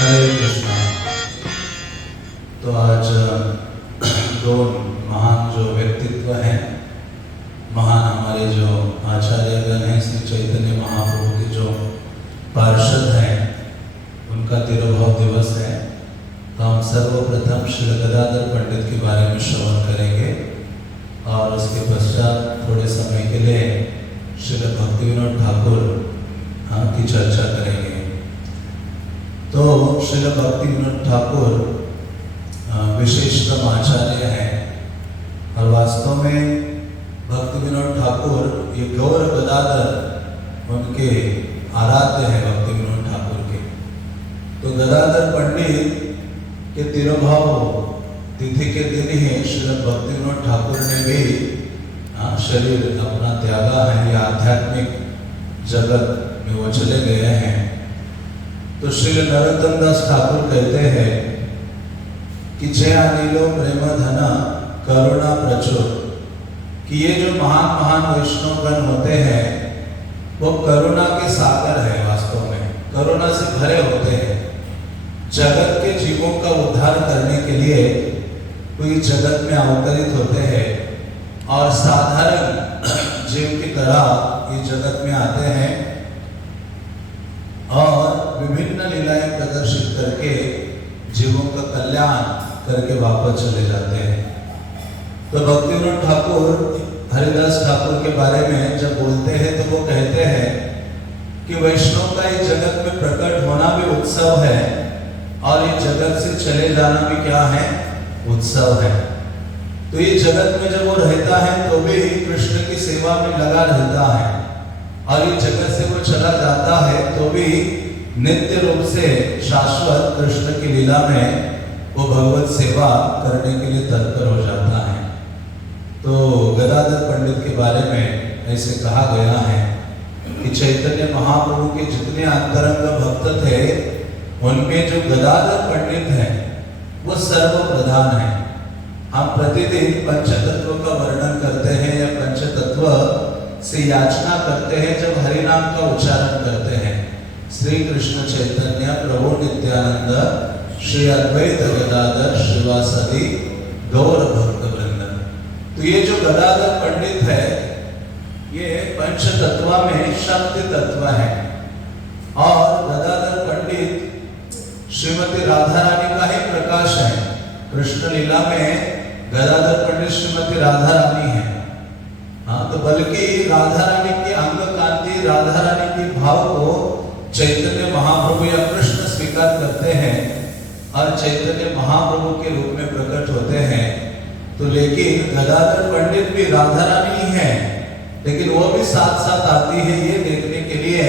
हरे कृष्णा। तो आज दो महान जो व्यक्तित्व हैं, महान हमारे जो आचार्यगण हैं, श्री चैतन्य महाप्रभु के जो पार्षद हैं, उनका तिरुभाव दिवस है। तो हम सर्वप्रथम श्री गदाधर पंडित के बारे में श्रवण करेंगे और उसके पश्चात थोड़े समय के लिए श्री भक्तिविनोद ठाकुर की चर्चा करेंगे। तो श्री भक्तिविनोद ठाकुर विशिष्टतम आचार्य हैं और वास्तव में भक्तिविनोद ठाकुर ये गौर गदाधर उनके आराध्य हैं। भक्तिविनोद ठाकुर के तो गदाधर पंडित के तिरुभाव तिथि के दिन ही श्री भक्तिविनोद ठाकुर ने भी शरीर अपना त्यागा है, या आध्यात्मिक जगत में वो चले गए हैं। तो श्री नरोत्तम दास ठाकुर कहते हैं कि जय अनिलो प्रेम धना करुणा प्रचुर, कि ये जो महान महान वैष्णवगण होते हैं वो करुणा के सागर है। वास्तव में करुणा से भरे होते हैं। जगत के जीवों का उद्धार करने के लिए कोई जगत में अवतरित होते हैं और साधारण जीव की तरह ये जगत में आते हैं और विभिन्न लीलाएं प्रदर्शित करके जीवों का कल्याण करके वापस चले जाते हैं। तो भक्तिविनोद ठाकुर हरिदास ठाकुर के बारे में जब बोलते हैं तो वो कहते हैं कि वैष्णव का ये जगत में प्रकट होना भी उत्सव है और ये जगत से चले जाना भी क्या है, उत्सव है। तो ये जगत में जब वो रहता है तो भी कृष्ण की सेवा में लगा रहता है और ये जगत से वो चला जाता है तो भी नित्य रूप से शाश्वत कृष्ण की लीला में वो भगवत सेवा करने के लिए तत्पर हो जाता है। तो गदाधर पंडित के बारे में ऐसे कहा गया है कि चैतन्य महाप्रभु के जितने अंतरंग भक्त थे उनमें जो गदाधर पंडित हैं वो सर्वप्रधान है। हम प्रतिदिन पंचतत्व का वर्णन करते हैं या पंचतत्व से याचना करते हैं जब हरि नाम का उच्चारण करते हैं। श्री कृष्ण चैतन्य प्रभु नित्यानंद श्री अद्वैत गदाधर श्रीवासदि गौर भक्त वृंद। तो ये जो गदाधर पंडित है ये पंचतत्व में शक्ति तत्व है और गदाधर पंडित श्रीमती राधा रानी का ही प्रकाश है। कृष्ण लीला में गदाधर पंडित श्रीमती राधा रानी है। तो बल्कि राधा रानी की अंग कांति, राधा रानी के भाव को चैतन्य महाप्रभु या कृष्ण स्वीकार करते हैं और चैतन्य महाप्रभु के रूप में प्रकट होते हैं। तो लेकिन गदाधर पंडित भी राधा रानी ही है, लेकिन वो भी साथ साथ आती है ये देखने के लिए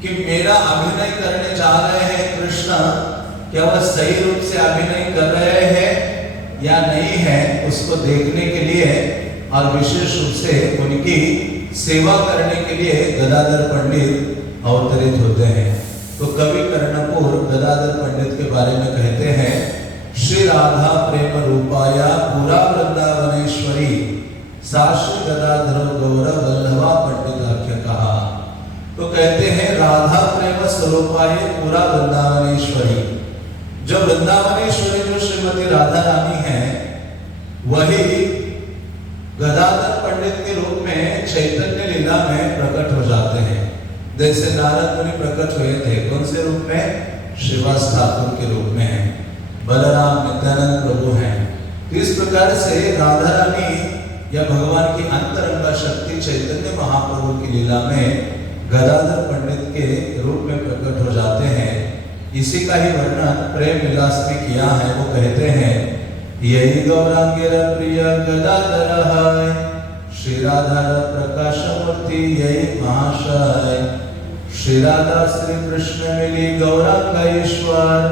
कि मेरा अभिनय करने जा रहे हैं कृष्ण, क्या वह सही रूप से अभिनय कर रहे हैं या नहीं है, उसको देखने के लिए और विशेष रूप से उनकी सेवा करने के लिए गदाधर पंडित अवतरित होते हैं। तो कवि कर्णपुर गदाधर पंडित के बारे में कहते हैं, श्री राधा प्रेम रूपाया पूरा वृंदावनेश्वरी साश्री गदाधर गौर वल्लभा पंडिताख्य कहा। तो कहते हैं राधा प्रेम स्वरूपाय पूरा वृंदावनेश्वरी, जो वृंदावनेश्वरी जो श्रीमती राधा रानी है वही गदाधर पंडित के रूप में चैतन्य लीला में प्रकट हो जाते हैं। जैसे नारद मुनि प्रकट हुए थे, कौन से रूप में, श्रीवास ठाकुर के रूप में है, बलराम नित्यानंद प्रभु हैं। तो इस प्रकार से राधा रानी या भगवान की अंतरंगा शक्ति चैतन्य महाप्रभु की लीला में गदाधर पंडित के रूप में प्रकट हो जाते हैं। इसी का ही वर्णन प्रेम विलास में किया है। वो कहते हैं, यही गौरांगेर प्रिय गदाधर है, श्री राधा प्रकाश मूर्ति यही महाशय, श्री राधा श्री कृष्ण मिली गौरांग ईश्वर,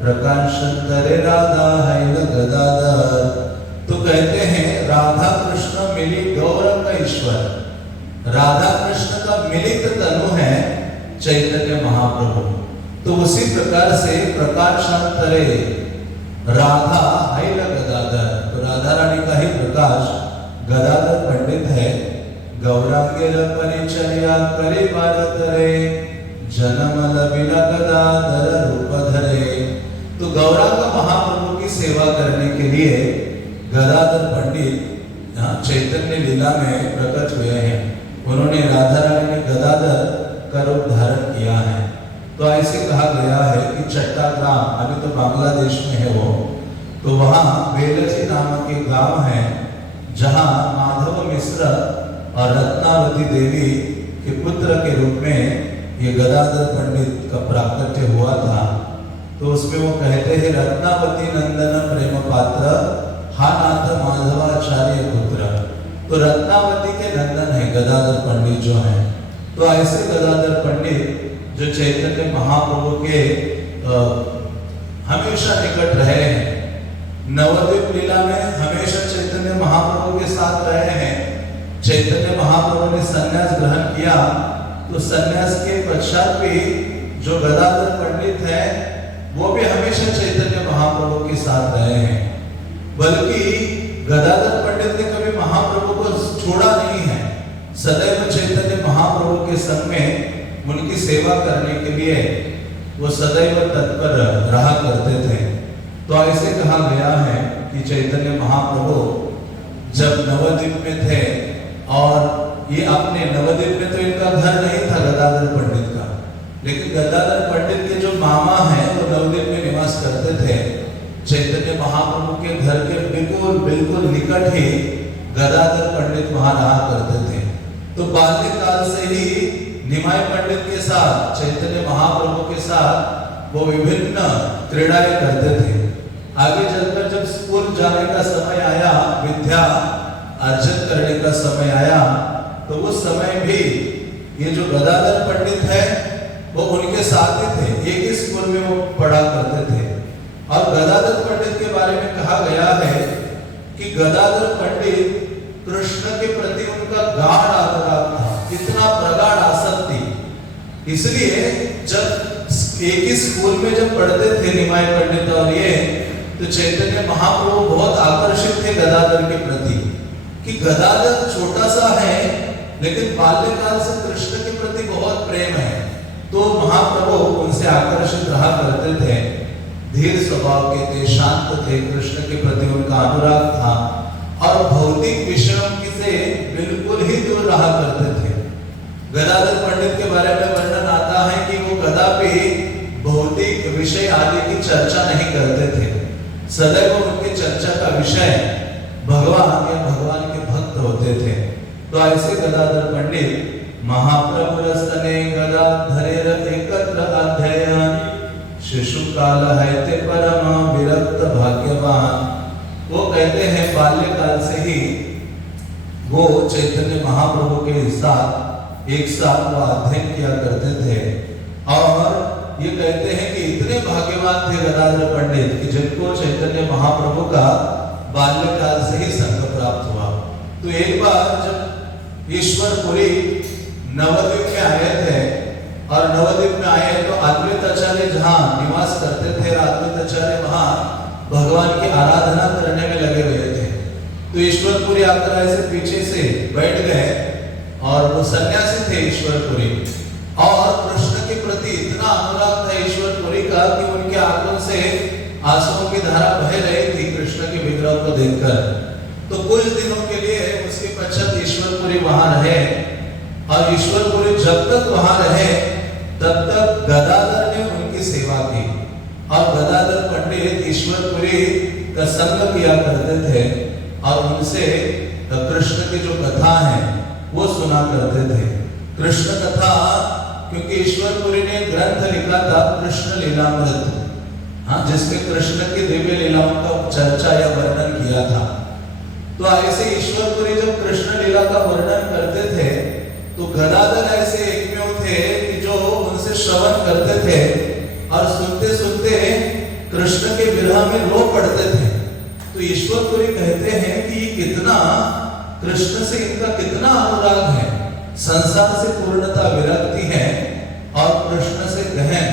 प्रकाश तरे राधा है गदाधर। तो कहते हैं राधा कृष्ण मिली गौरांग ईश्वर, राधा कृष्ण का मिलित तनु है चैतन्य महाप्रभु। तो उसी प्रकार से प्रकाशांतरे राधा है गदाधर, तो राधा रानी का ही प्रकाश गदाधर पंडित है। गौरांगेर परिचर्या करे भारत रे, जन्म लबिला गदाधर रूप धरे, तो गौरांग महाप्रभु की सेवा करने के लिए गदाधर पंडित चैतन्य लीला में प्रकट हुए हैं। उन्होंने राधा रानी ने गदाधर का रूप धारण किया है। तो ऐसे कहा गया है कि चट्टाग्राम, अभी तो बांग्लादेश में है वो, तो वहाँ बेलची नामक एक गांव है जहाँ माधव मिश्र और रत्नावती देवी के पुत्र के रूप में ये गदाधर पंडित का प्राकट्य हुआ था। तो उसमें वो कहते हैं, रत्नावती नंदन प्रेम पात्र हा नाथ माधवाचार्य पुत्र। तो रत्नावती के नंदन है गदाधर पंडित जो है। तो ऐसे गदाधर पंडित जो चैतन्य महाप्रभु के हमेशा निकट रहे हैं, नवद्वीप लीला में हमेशा चैतन्य महाप्रभु के साथ रहे हैं। चैतन्य महाप्रभु ने संन्यास ग्रहण किया, तो संन्यास के पश्चात भी जो गदाधर पंडित है वो भी हमेशा चैतन्य महाप्रभु के साथ रहे हैं। बल्कि गदाधर पंडित ने कभी महाप्रभु को छोड़ा नहीं है, सदैव चैतन्य महाप्रभु के संग में उनकी सेवा करने के लिए वो सदैव तत्पर रहा करते थे। तो ऐसे कहा गया है कि चैतन्य महाप्रभु जब नवद्वीप में थे, और ये अपने नवद्वीप में तो इनका घर नहीं था गदाधर पंडित का, लेकिन गदाधर पंडित के जो मामा हैं वो नवद्वीप में निवास करते थे। चैतन्य महाप्रभु के घर के बिल्कुल निकट ही गदाधर पंडित वहां रहा करते थे। तो बाल्यकाल से ही निमाय पंडित के साथ, चैतन्य महाप्रभु के साथ वो विभिन्न क्रीड़ाएं करते थे। आगे चलकर जब स्कूल जाने का समय आया, विद्या अर्जन करने का समय आया, तो उस समय भी ये जो गदाधर पंडित है वो उनके साथ ही थे, एक ही स्कूल में वो पढ़ा करते थे। और गदाधर पंडित के बारे में कहा गया है कि गदाधर पंडित कृष्ण के प्रति उनका गाढ़ अनुराग था, इतना प्रगाढ़ आसक्ति। इसलिए जब एक ही स्कूल में जब पढ़ते थे निमाय पंडित और ये, तो चैतन्य महाप्रभु बहुत आकर्षित थे गदाधर के प्रति, कि गदाधर छोटा सा है लेकिन बाल्यकाल से कृष्ण के प्रति बहुत प्रेम है। तो महाप्रभु उनसे आकर्षित रहा करते थे, धीर स्वभाव के थे, शांत थे, कृष्ण के प्रति उनका अनुराग था, और भौतिक विषयों से बिल्कुल ही दूर रहा करते थे। गदाधर पंडित के बारे में वर्णन आता है कि वो कदापि भौतिक विषय आदि की चर्चा नहीं करते थे, सदैव उनके चर्चा का विषय भगवान या भगवान के भक्त होते थे। तो ऐसे गदाधर पंडित महाप्रभुरस्तने गदाधरेर एकत्र अध्ययन शिशु काल है ते परम विरक्त भाग्यवान। वो कहते हैं बाल्यकाल से ही वो चैतन्य महाप्रभु के साथ एक साथ वो अध्ययन किया करते थे। और ये कहते हैं कि इतने भाग्यवान थे गदाधर पंडित कि जिनको चैतन्य महाप्रभु का बाल्यकाल से ही संग प्राप्त हुआ। तो एक बार जब ईश्वरपुरी नवद्वीप में आए थे, और नवद्वीप में आए तो अद्वैताचार्य जहाँ निवास करते थे, अद्वैताचार्य वहाँ भगवान की आराधना करने में लगे हुए थे। तो ईश्वरपुरी आकर ऐसे पीछे से बैठ गए, और वो सन्यासी थे ईश्वरपुरी, और कृष्ण के प्रति इतना अनुराग था ईश्वरपुरी का कि उनके आंखों से आंसुओं की धारा बह रही थी कृष्ण के विग्रह को देखकर। तो कुछ दिनों के लिए उसके पश्चात ईश्वरपुरी वहां रहे, और ईश्वरपुरी जब तक वहां रहे तब तक गदाधर ने उनकी सेवा की, और गदाधर पंडित ईश्वरपुरी का संग किया करते थे, और उनसे कृष्ण की जो कथा है वो सुना करते थे। कृष्ण कथा, क्योंकि ईश्वरपुरी ने ग्रंथ लिखा था कृष्ण लीलामृत, जिसमें कृष्ण की दिव्य लीलाओं का चर्चा या वर्णन किया था। तो ऐसे ईश्वरपुरी जब कृष्ण लीला का वर्णन करते थे, तो गदाधर ऐसे एकमेव थे कि जो उनसे श्रवण करते थे, और सुनते सुनते कृष्ण के विरह में रो पड़ते थे। तो ईश्वरपुरी कहते हैं कि कितना कृष्ण से इनका कितना अनुराग है, संसार से पूर्णता विरक्ति है, और कृष्ण से गहन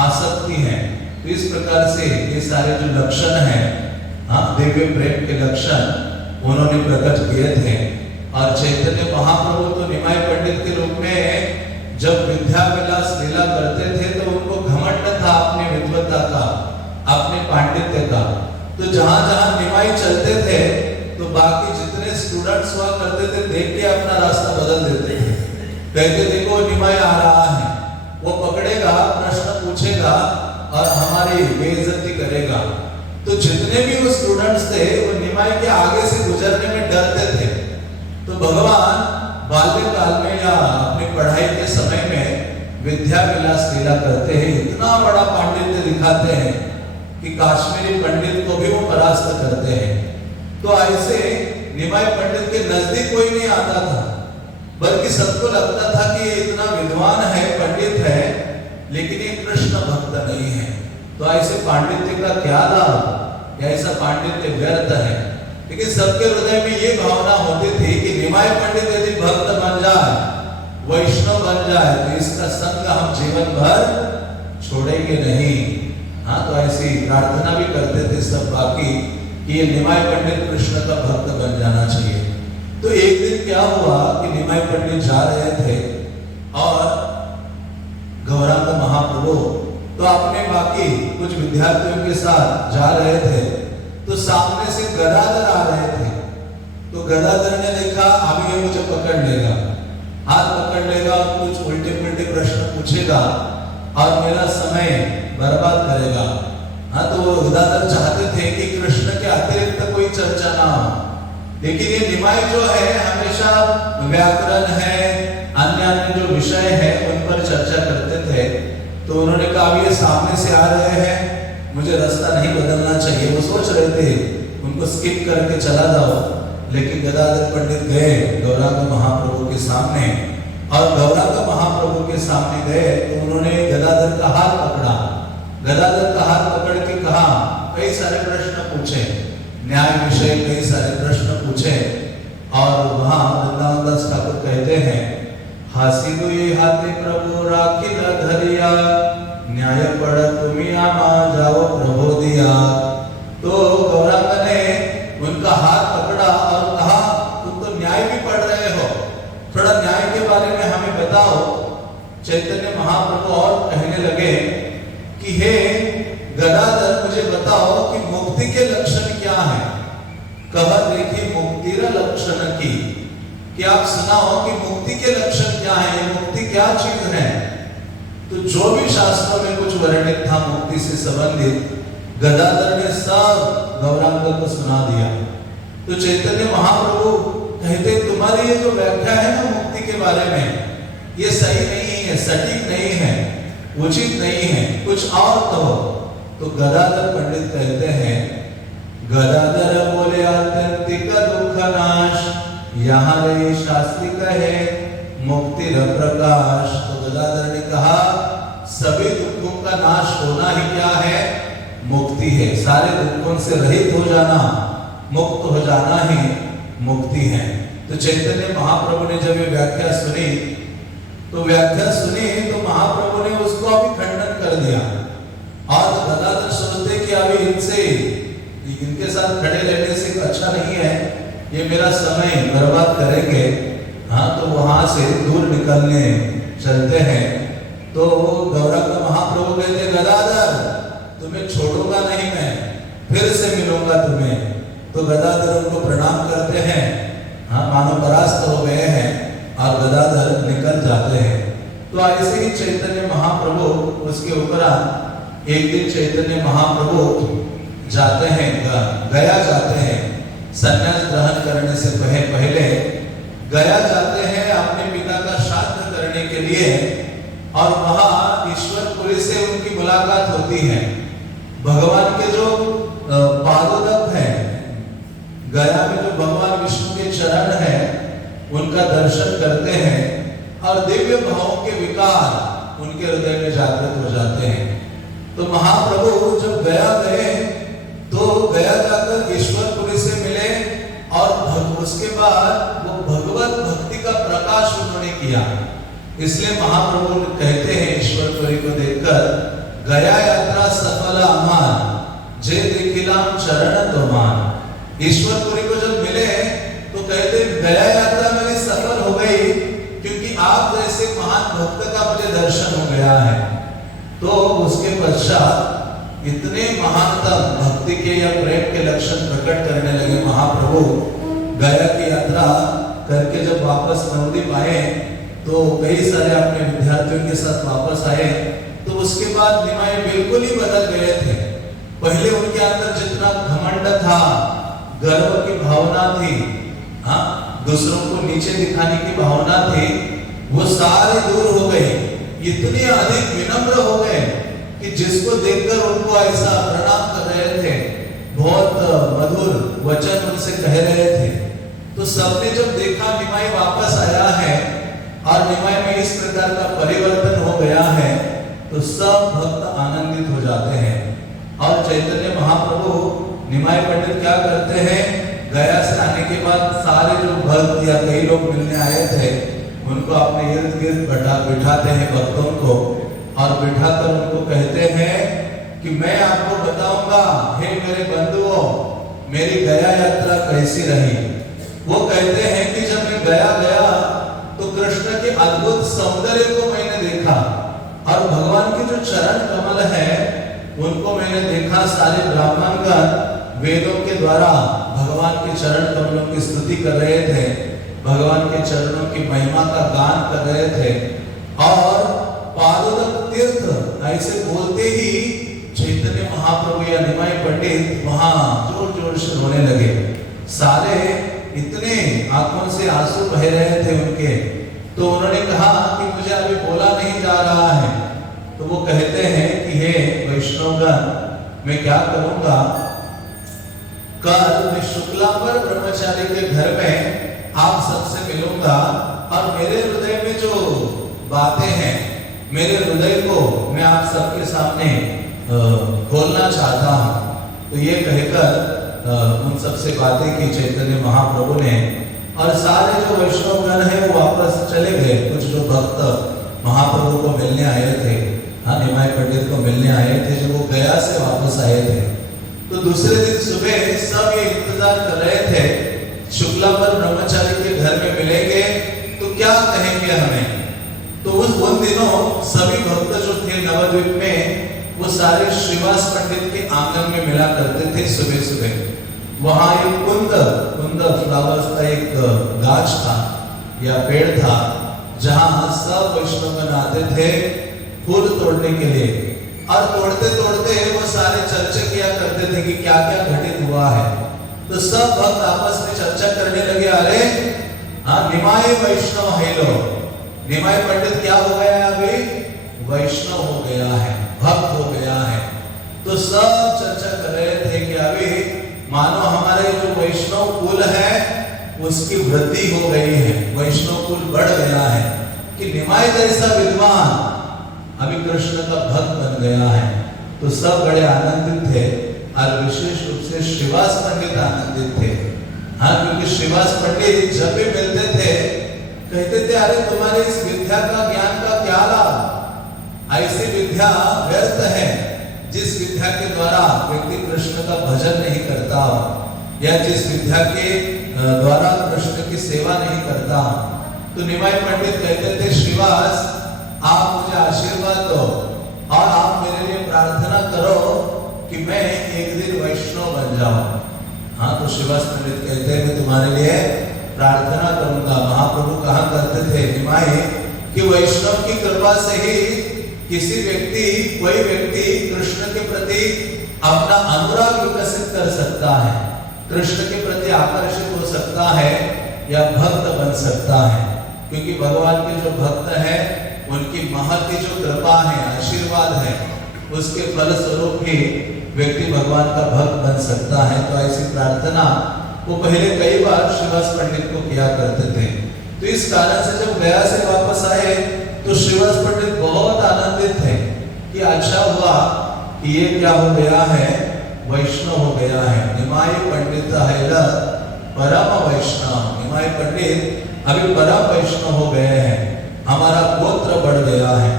आसक्ति है। तो इस प्रकार से ये सारे जो लक्षण हैं, दिव्य प्रेम के लक्षण उन्होंने प्रकट किए थे। और चैतन्य महाप्रभु तो निमाय पंडित के रूप में जब विद्या विलास लीला करते थे, तो उनको घमंड था अपनी विद्वता का, जहां जहां निमाई चलते थे तो बाकी जितने स्टूडेंट्स हुआ करते थे देख के अपना रास्ता बदल देते थे, कहते देखो निमाई आ रहा है, वो पकड़ेगा, प्रश्न पूछेगा और हमारी बेइज्जती करेगा। तो जितने भी वो स्टूडेंट्स थे वो निमाई के आगे से गुजरने में डरते थे। तो भगवान बाल्यकाल में या अपनी पढ़ाई के समय में विद्या विलास लीला करते हैं, इतना बड़ा पांडित्य दिखाते हैं कि काश्मीरी पंडित को भी वो परास्त करते हैं। तो ऐसे निमाई पंडित के नजदीक कोई नहीं आता था, बल्कि सबको लगता था कि ये इतना विद्वान है, पंडित है, लेकिन ये कृष्ण भक्त नहीं है। तो ऐसे पांडित्य का क्या लाभ, या ऐसा पांडित्य व्यर्थ है। लेकिन सबके हृदय में ये भावना होती थी कि निमाई पंडित यदि भक्त बन जाए, वैष्णव बन जाए, तो इसका संग हम जीवन भर छोड़ेंगे नहीं। हाँ, तो ऐसी प्रार्थना भी करते थे सब बाकी कि ये निमाई पंडित कृष्ण का भक्त बन जाना चाहिए। तो एक दिन क्या हुआ कि निमाई पंडित जा रहे थे और गौरांग महाप्रभु तो अपने बाकी कुछ विद्यार्थियों के साथ जा रहे थे। तो सामने से गदाधर आ रहे थे। तो गदाधर ने देखा अभी ये मुझे पकड़ लेगा, हाथ पकड़ लेगा और कुछ उल्टे पुल्टे प्रश्न पूछेगा और मेरा समय बर्बाद करेगा। हाँ, तो वो गदाधर चाहते थे कि कृष्ण के अतिरिक्त कोई चर्चा ना हो। लेकिन ये निमाई जो है हमेशा व्याकरण है, अन्य अन्य जो विषय है उन पर चर्चा करते थे। तो उन्होंने कहा अब ये सामने से आ रहे हैं, मुझे रास्ता नहीं बदलना चाहिए। वो सोच रहे थे उनको स्किप करके चला जाओ, लेकिन गदाधर पंडित गए गौरांग महाप्रभु के सामने और गौरांग महाप्रभु के सामने गए तो उन्होंने गदाधर का हाथ पकड़ा। गदाधर का हाथ पकड़ के कहा, कई सारे प्रश्न पूछे, न्याय विषय कई सारे प्रश्न पूछे। और वहां वृंदावन दास ठाकुर कहते हैं, हासिदु ये हाथे प्रभु राखी धरिया, न्याय पढ़ तुम्ही आमा जाओ प्रभु दिया। तो गौरांग ने उनका हाथ पकड़ा और कहा, तुम तो न्याय भी पढ़ रहे हो, थोड़ा न्याय के बारे में हमें बताओ। चैतन्य महाप्रभु और कहने लगे कि हे गदाधर, मुझे बताओ कि मुक्ति के लक्षण क्या है। कहा देखिए मुक्ति लक्षण की, कि आप सुनाओ कि मुक्ति के लक्षण क्या है, मुक्ति क्या चीज है। तो जो भी शास्त्रों में कुछ वर्णित था मुक्ति से संबंधित, गदाधर ने सब गौरांग को सुना दिया। तो चैतन्य महाप्रभु कहते तुम्हारी ये जो व्याख्या है ना मुक्ति के बारे में, ये सही नहीं है, सटीक नहीं है, उचित नहीं है, कुछ और कहो। तो गदाधर पंडित कहते हैं, गदाधर बोले आत्यंतिक दुख नाश, यहाँ रे शास्त्री कहे मुक्ति प्रकाश। तो गदाधर ने कहा सभी दुखों का नाश होना ही क्या है, मुक्ति है। सारे दुखों से रहित हो जाना, मुक्त हो जाना ही मुक्ति है। तो चैतन्य महाप्रभु ने जब ये व्याख्या सुनी तो महाप्रभु ने उसको अभी खंडन कर दिया। और गदाधर सोचते कि अभी इनके साथ खड़े रहने से अच्छा नहीं है, ये मेरा समय बर्बाद करेंगे। हाँ, तो वहां से दूर निकलने चलते हैं। तो गौरांग महाप्रभु कहते गदाधर तुम्हें छोड़ूंगा नहीं, मैं फिर से मिलूंगा तुम्हें। तो गदाधर उनको प्रणाम करते हैं, हाँ मानो परास्त हो गए हैं और गदाधर निकल जाते हैं। तो ऐसे ही चैतन्य महाप्रभु उसके उपरांत एक दिन चैतन्य महाप्रभु जाते हैं, गया जाते हैं, संन्यास ग्रहण करने से पहले गया जाते हैं अपने पिता का श्राद्ध करने के लिए। और वहां ईश्वरपुरी से उनकी मुलाकात होती है। भगवान के जो पादोदक है, गया में जो भगवान विष्णु के चरण है, उनका दर्शन करते हैं और दिव्य भावों के विकार उनके हृदय में जागृत हो जाते हैं। तो महाप्रभु जब गया गए तो गया जाकर ईश्वरपुरी से मिले और उसके बाद वो भगवत भक्ति का प्रकाश उन्होंने किया। इसलिए महाप्रभु कहते हैं ईश्वरपुरी को देखकर, गया यात्रा सफल अमान, जे देखिलाम चरण तोमान। ईश्वरपुरी को जब मिले तो कहते गया यात्रा मेरी सफल हो गई, क्योंकि आप जैसे महान भक्त का मुझे दर्शन हो गया है। तो उसके पश्चात इतने महानतम भक्ति के या प्रेम के लक्षण प्रकट करने लगे महाप्रभु। गया की यात्रा करके जब वापस नवद्वीप आए तो कई सारे अपने विद्यार्थियों के साथ वापस आए, तो उसके बाद निमाई बिल्कुल ही बदल गए थे। पहले उनके अंदर जितना घमंड था, गर्व की भावना थी, हाँ, दूसरों को नीचे दिखाने की भावना थी, वो सारे दूर हो गए। इतने अधिक विनम्र हो गए कि जिसको देखकर उनको ऐसा प्रणाम कर रहे थे, बहुत मधुर वचन उनसे कह रहे थे। तो सबने जब देखा निमाई वापस आया है और निमाई में इस प्रकार का परिवर्तन हो गया है, तो सब भक्त आनंदित हो जाते हैं। और चैतन्य महाप्रभु निमाई पंडित क्या करते हैं, गया से आने के बाद सारे जो भक्त या कई लोग मिलने आए थे उनको अपने इर्द गिर्द बिठाते हैं भक्तों को, और बिठाकर उनको कहते हैं कि मैं आपको बताऊंगा, हे मेरे बंधुओं, मेरी गया यात्रा कैसी रही। वो कहते हैं कि जब मैं गया तो कृष्ण के अद्भुत सौंदर्य को मैंने देखा, और भगवान के जो चरण कमल है उनको मैंने देखा। सारे ब्राह्मणगण वेदों के द्वारा भगवान के चरण कमलों की स्तुति कर रहे थे, भगवान के चरणों की महिमा का गान कर रहे थे, और पादोदक तीर्थ ऐसे बोलते ही चैतन्य महाप्रभु या निमाई पंडित वहां जोर जोर से रोने लगे। सारे इतने आंखों से आंसू बह रहे थे उनके। तो उन्होंने कहा कि मुझे अभी बोला नहीं जा रहा है। तो वो कहते हैं कि हे वैष्णवगण, मैं क्या करूंगा, कल मैं शुक्लांबर ब्रह्मचारी के घर में आप सबसे मिलूंगा, और मेरे हृदय में जो बातें हैं, मेरे हृदय को मैं आप सबके सामने खोलना चाहता हूँ। तो ये कहकर उन सबसे बातें की चैतन्य महाप्रभु ने, और सारे जो वैष्णवगण हैं वो वापस चले गए। कुछ जो भक्त महाप्रभु को मिलने आए थे, हाँ, निमाई पंडित को मिलने आए थे, जो वो गया से वापस आए थे। तो दूसरे दिन सुबह सब ये इंतजार कर रहे थे, शुक्लांबर ब्रह्मचारी के घर में मिलेंगे तो क्या कहेंगे हमें। तो उन दिनों सभी भक्त जो थे नवद्वीप में, वो सारे श्रीवास पंडित के आंगन में मिला करते थे सुबह सुबह। वहां एक कुंद फ्लावर्स का एक गाछ था या पेड़ था, जहां सब वैष्णवगण आते थे फूल तोड़ने के लिए, और तोड़ते तोड़ते वो सारे चर्चा किया करते थे कि क्या क्या घटित हुआ है। तो सब भक्त आपस में चर्चा करने लगे, अरे हाँ, निमाई वैष्णव है लो, निमाई पंडित क्या हो गया है, अभी वैष्णव हो गया है, भक्त हो गया है। तो सब चर्चा कर रहे थे कि अभी मानो हमारे जो वैष्णव कुल है उसकी वृद्धि हो गई है, वैष्णव कुल बढ़ गया है, कि निमाई जैसा विद्वान अभी कृष्ण का भक्त बन गया है। तो सब बड़े आनंदित थे, और विशेष रूप से श्रीवास पंडित आनंदित थे। हाँ, क्योंकि श्रीवास पंडित जब भी मिलते थे कहते थे, अरे तुम्हारे इस विद्या का, ज्ञान का क्या लाभ, ऐसी विद्या व्यर्थ है जिस विद्या के द्वारा व्यक्ति कृष्ण का भजन नहीं करता, या जिस विद्या के द्वारा कृष्ण की सेवा नहीं करता। तो निमाई पंडित कहते थे, श्रीवास आप मुझे आशीर्वाद दो, और आप मेरे लिए प्रार्थना करो कि मैं एक दिन वैष्णव बन जाऊं। हाँ, तो श्रीवास पंडित कहते हैं, मैं तुम्हारे लिए प्रार्थना करूंगा। महाप्रभु कहा करते थे निमाई कि वैष्णव की कृपा से ही कोई व्यक्ति कृष्ण के प्रति अपना अनुराग विकसित कर सकता है, कृष्ण के प्रति आकर्षित हो सकता है, या भक्त बन सकता है। क्योंकि भगवान के जो भक्त हैं उनकी महती जो कृपा है, आशीर्वाद है, उसके फलस्वरूप ही व्यक्ति भगवान का भक्त बन सकता है। तो ऐसी प्रार्थना वो पहले कई बार श्रीवास पंडित को किया करते थे। तो इस कारण से जब गया से वापस आए तो श्रीवास पंडित बहुत आनंदित थे कि अच्छा हुआ कि ये क्या हो गया है, वैष्णव हो गया है। निमाई पंडित है परम वैष्णव, निमाई पंडित अभी परम वैष्णव हो गए हैं, हमारा गोत्र बढ़ गया है।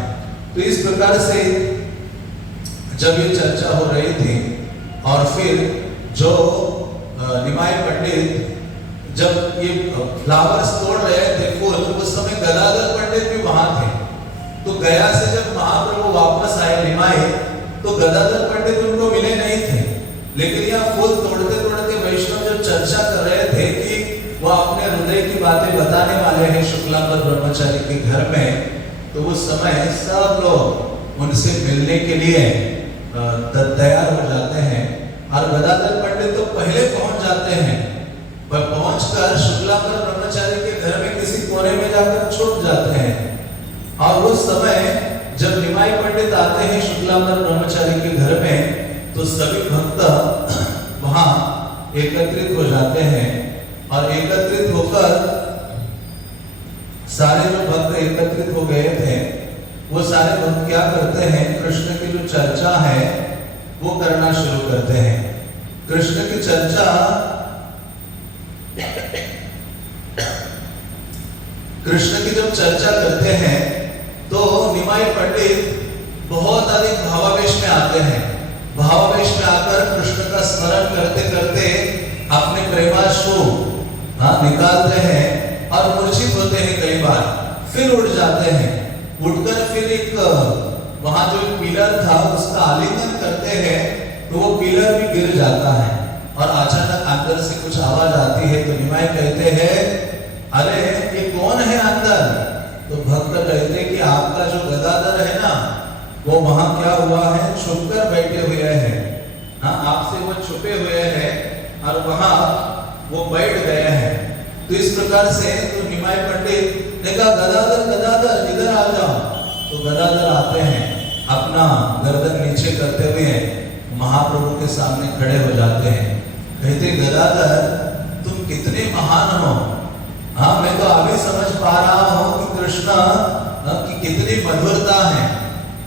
तो इस प्रकार से जब ये चर्चा हो रही थी, और फिर जो निमाई पंडित जब ये फ्लावर्स तोड़ रहे थे फूल, उस समय गदाधर पंडित भी वहां थे। तो गया से जब महाप्रभु वापस आए निमाई, तो गदाधर पंडित उनको मिले नहीं थे, लेकिन यहाँ फूल तोड़ते तोड़ते वैष्णव जब चर्चा कर रहे थे कि वो अपने हृदय की बातें बताने वाले हैं शुक्लांबर ब्रह्मचारी के घर में, तो उस समय सब लोग उनसे मिलने के लिए तैयार हो जाते हैं। और गदाधर पंडित तो पहले पहुंच जाते हैं, पर पहुंचकर शुक्लांबर ब्रह्मचारी के घर में किसी कोने में जाकर छुप जाते हैं। और उस समय जब निमाई पंडित आते हैं शुक्लांबर ब्रह्मचारी के घर में, तो सभी भक्त वहां एकत्रित हो जाते हैं। और एकत्रित होकर सारे जो भक्त एकत्रित हो गए थे, वो सारे भक्त क्या करते हैं, कृष्ण की जो चर्चा है वो करना शुरू करते हैं। कृष्ण की चर्चा कृष्ण की जब चर्चा करते हैं तो निमाई पंडित बहुत अधिक भावावेश में आते हैं। भावावेश में आकर कृष्ण का स्मरण करते करते अपने प्रेमाश्रु निकालते हैं और मूर्छित होते हैं। कई बार फिर उठ जाते हैं, उठकर फिर एक वहां जो पिलर था उसका आलिंगन करते हैं, तो वो पिलर भी गिर जाता है। और अचानक अंदर से कुछ आवाज आती है, तो निमाई कहते हैं, अरे ये कौन है अंदर? तो भक्त कहते हैं कि आपका जो गदाधर है ना, वो वहां क्या हुआ है, छुपकर बैठे हुए हैं। हाँ, आपसे वो छुपे हुए हैं और वहां वो बैठ गए हैं। तो इस प्रकार से तो निमाई पंडित ने कहा, गदाधर गदाधर इधर आ जाओ। तो गदाधर आते हैं, अपना गर्दन नीचे करते हुए महाप्रभु के सामने खड़े हो जाते हैं। कहते, गदाधर तुम कितने महान हो। हाँ, मैं तो अभी समझ पा रहा हूँ कि कृष्ण की कितनी मधुरता है।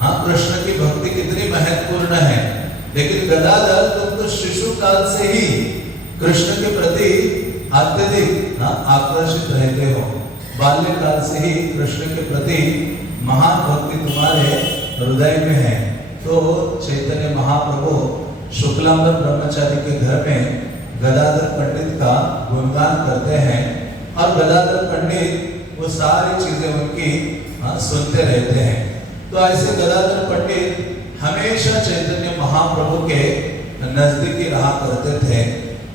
हाँ, कृष्ण की भक्ति कितनी महत्वपूर्ण है। लेकिन गदाधर तुम तो शिशु काल से ही कृष्ण के प्रति अत्यधिक आकर्षित रहते हो। बाल्यकाल से ही कृष्ण के प्रति महान भक्ति तुम्हारे हृदय में है। तो चैतन्य महाप्रभु शुक्लांबर ब्रह्मचारी के घर में गदाधर पंडित का गुणगान करते हैं और गदाधर पंडित वो सारी चीजें उनकी सुनते रहते हैं। तो ऐसे गदाधर पंडित हमेशा चैतन्य महाप्रभु के नजदीकी रहा करते थे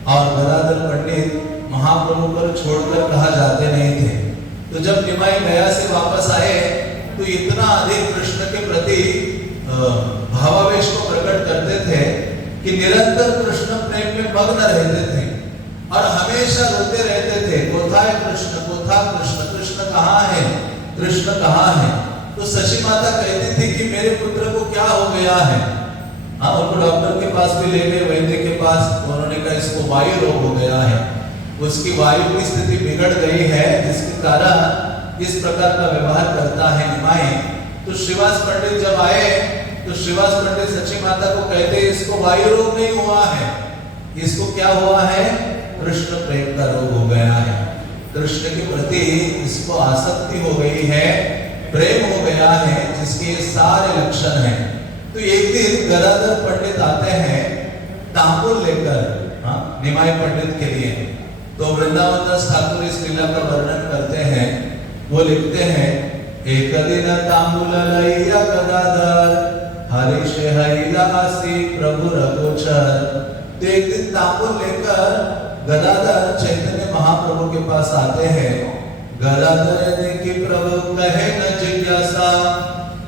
और गदाधर पंडित महाप्रभु पर छोड़कर कहा जाते नहीं थे। तो जब निमाई गया से वापस आए तो इतना अधिक कृष्ण के प्रति भावावेश को प्रकट करते थे कि निरंतर कृष्ण प्रेम में मग्न रहते थे और हमेशा रोते रहते थे, कोथा कृष्ण, कोथा कृष्ण, कृष्ण कहाँ है, कृष्ण कहाँ है। तो शशि माता कहती थी कि मेरे पुत्र को क्या हो गया है। हाँ, उनको डॉक्टर के पास भी ले गए, वैद्य के पास। उन्होंने कहा इसको वायु रोग हो गया है, उसकी वायु की स्थिति बिगड़ गई है, जिसके कारण इस प्रकार का व्यवहार करता है निमाई। तो श्रीवास पंडित जब आए तो श्रीवास पंडित सची माता को कहते, इसको वायु रोग नहीं हुआ है, इसको क्या हुआ है, कृष्ण प्रेम का रोग हो गया है। कृष्ण के प्रति इसको आसक्ति हो गई है, प्रेम हो गया है, जिसके सारे लक्षण हैं। तो एक दिन गदाधर पंडित आते हैं तांबूल लेकर निमाई पंडित के लिए। तो वृंदावन दास ठाकुर इस लीला का वर्णन करते हैं। वो लिखते हैं, एक दिन तांबूल लैया गदाधर हरीश हैलासी प्रभु रघुचर। तो एक दिन तांबूल लेकर गदाधर चैतन्य महाप्रभु के पास आते हैं। गदाधर ने कि प्रभु कहे न जिज्ञासा,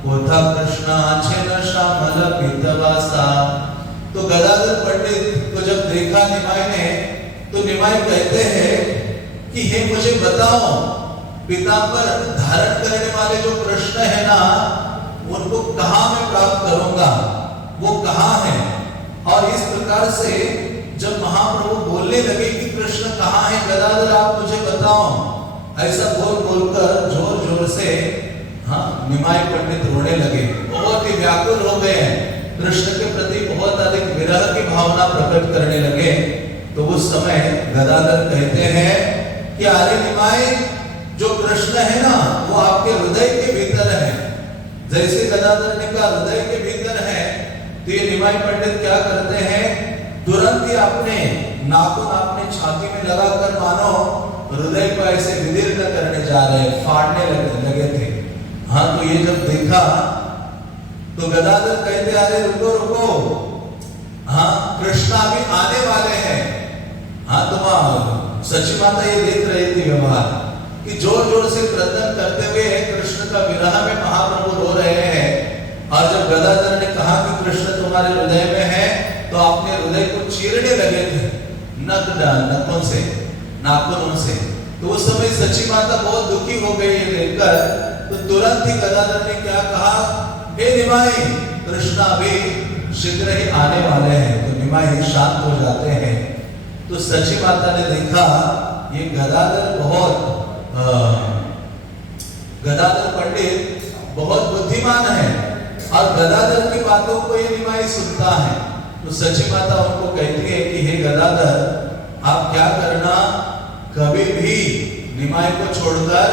कोथा कृष्ण आछे न श्यामल पीतवासा। तो गदाधर पंडित को जब देखा निमाई ने, तो निमाई कहते हैं कि हे मुझे बताओ, पीतांबर धारण करने वाले जो कृष्ण है ना, उनको कहाँ मैं प्राप्त करूंगा, वो कहाँ है। और इस प्रकार से जब महाप्रभु बोलने लगे कि कृष्ण कहाँ है, गदाधर आप मुझे बताओ, ऐसा बोल बोलकर जोर जोर से निमाई पंडित रोने लगे, बहुत ही व्याकुल हो गए, कृष्ण के प्रति बहुत अधिक विरह की भावना प्रकट करने लगे। तो उस समय गदाधर कहते हैं कि अरे निमाई, जो कृष्ण है ना, वो आपके हृदय के भीतर है। जैसे गदाधर ने कहा हृदय के भीतर है, तो ये निमाई पंडित क्या करते हैं, तुरंत ही अपने नाखून अपने छाती में लगाकर मानो हृदय को ऐसे विदीर्ण करने जा रहे, फाड़ने लगे थे। हाँ, तो ये जब देखा तो गदाधर कहते अरे रुको रुको, हाँ कृष्णा भी आने वाले हैं। हाँ तुम सची माता ये देख रही थी व्यवहार कि जोर जोर से क्रंदन करते हुए कृष्ण का विरह में महाप्रभु रो रहे हैं। और जब गदाधर ने कहा कि कृष्ण तुम्हारे हृदय में है तो अपने हृदय को चीरने लगे थे नखों से, नाखूनों से। तो उस समय सची माता बहुत दुखी हो गई है देखकर। तो तुरंत ही गदाधर ने क्या कहा, हे निमाई कृष्णा भी शीघ्र ही आने वाले हैं। तो निमाई शांत हो जाते हैं। तो सची माता ने देखा ये गदाधर गदाधर पंडित बहुत बुद्धिमान है और गदाधर की बातों को ये निमाई सुनता है। तो सची माता उनको कहती है कि हे गदाधर आप क्या करना, कभी भी निमाई को छोड़कर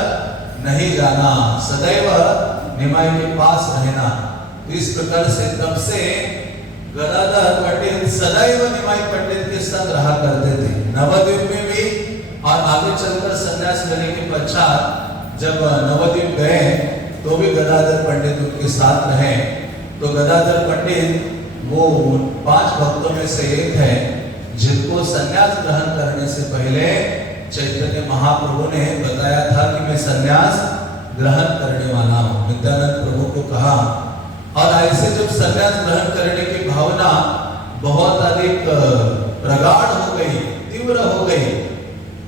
नहीं जाना, सदैव निमाई के पास रहना। तो इस प्रकार से तब से गदाधर पंडित सदैव निमाई पंडित के संग रहा करते थे, नवद्वीप में भी और आगे चलकर संन्यास लेने के पश्चात जब नवद्वीप गए तो भी गदाधर पंडित उनके साथ रहे। तो गदाधर पंडित वो 5 भक्तों में से एक है जिनको संन्यास ग्रहण करने से पहले चैतन्य महाप्रभु ने बताया था कि मैं संन्यास ग्रहण करने वाला हूँ, नित्यानंद प्रभु को कहा। और ऐसे जब संन्यास ग्रहण करने की भावना बहुत अधिक प्रगाढ़ हो गई, तीव्र हो गई,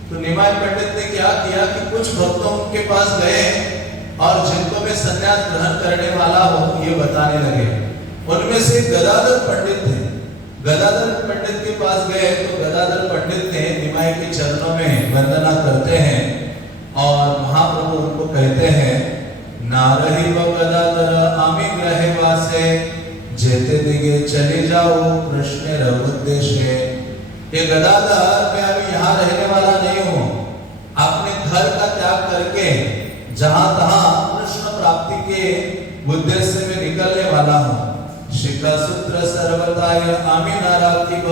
तो निमाई पंडित ने क्या किया कि कुछ भक्तों के पास गए और जिनको मैं संन्यास ग्रहण करने वाला हूँ ये बताने लगे। उनमें से गदाधर पंडित थे। गदाधर पंडित के पास गए तो गदाधर पंडित ने निमाई के चरणों में वंदना करते हैं और महाप्रभु उनको कहते हैं नारही व गदाधर आमी ग्रहे वासे जेते दिगे चले जाओ कृष्ण उद्देश्य। ये गदाधर मैं अभी यहाँ रहने वाला नहीं हूँ, अपने घर का त्याग करके जहां तहां कृष्ण प्राप्ति के उद्देश्य में निकलने वाला हूँ। शिखा सूत्र सर्वताय आमी नाराकिब